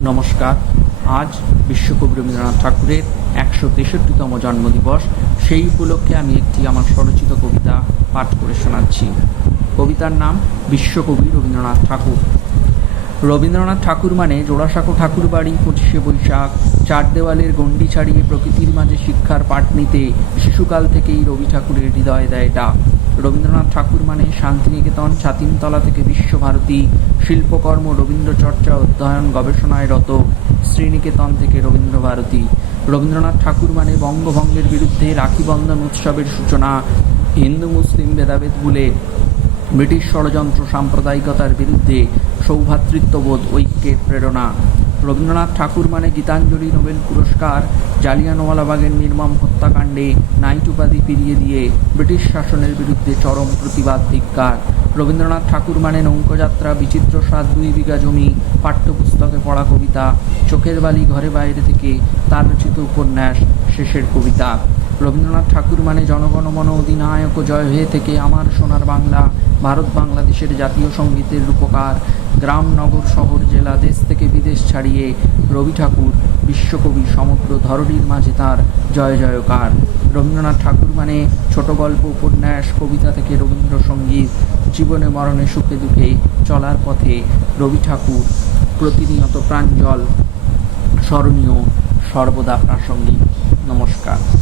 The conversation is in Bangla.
নমস্কার। আজ বিশ্বকবি রবীন্দ্রনাথ ঠাকুরের একশো তেষট্টিতম জন্মদিবস। সেই উপলক্ষে আমি একটি আমার স্বরচিত কবিতা পাঠ করে শোনাচ্ছি। কবিতার নাম বিশ্বকবি রবীন্দ্রনাথ ঠাকুর। রবীন্দ্রনাথ ঠাকুর মানে জোড়াসাঁকো ঠাকুর বাড়ি পঁচিশে বৈশাখ, চার দেওয়ালের গণ্ডি ছাড়িয়ে প্রকৃতির মাঝে শিক্ষার পাঠ নিতে শিশুকাল থেকেই রবি ঠাকুরের হৃদয় দেয় ডাক। রবীন্দ্রনাথ ঠাকুর মানে শান্তিনিকেতন ছাতিমতলা থেকে বিশ্বভারতী শিল্পকর্ম রবীন্দ্র চর্চা অধ্যয়ন গবেষণায় রত শ্রীনিকেতন থেকে রবীন্দ্রভারতী। রবীন্দ্রনাথ ঠাকুর মানে বঙ্গভঙ্গের বিরুদ্ধে রাখি বন্ধন উৎসবের সূচনা। হিন্দু, মুসলিম, ভেদাভেদ ভুলে ব্রিটিশ ষড়যন্ত্র সাম্প্রদায়িকতার বিরুদ্ধে সৌভ্রাতৃত্ববোধ ঐক্যের প্রেরণা। রবীন্দ্রনাথ ঠাকুর মানে গীতাঞ্জলি নোবেল পুরস্কার, জালিয়ানওয়ালাবাগের নির্মম হত্যাকাণ্ডে নাইট উপাধি ফিরিয়ে দিয়ে ব্রিটিশ শাসনের বিরুদ্ধে চরম প্রতিবাদ ধিক্কার। রবীন্দ্রনাথ ঠাকুর মানে নৌকযাত্রা, বিচিত্র সাত দুই বিঘা জমি, পাঠ্যপুস্তকে পড়া কবিতা, চোখের বালি ঘরে বাইরে থেকে তার রচিত উপন্যাস শেষের কবিতা। রবীন্দ্রনাথ ঠাকুর মানে জনগণমন অধিনায়ক, জয় হয়ে থেকে আমার সোনার বাংলা, ভারত বাংলাদেশের জাতীয় সঙ্গীতের রূপকার, গ্রাম, নগর, শহর, জেলা, দেশ থেকে বিদেশ ছাড়িয়ে রবি ঠাকুর, বিশ্বকবি সমগ্র ধরণীর মাঝে তার জয় জয়কার। রবীন্দ্রনাথ ঠাকুর মানে ছোট গল্প, উপন্যাস, কবিতা থেকে রবীন্দ্রসঙ্গীত, জীবনে মরণে সুখে দুঃখে চলার পথে রবি ঠাকুর প্রতিনিয়ত প্রাঞ্জল স্মরণীয়, সর্বদা প্রাসঙ্গিক। নমস্কার।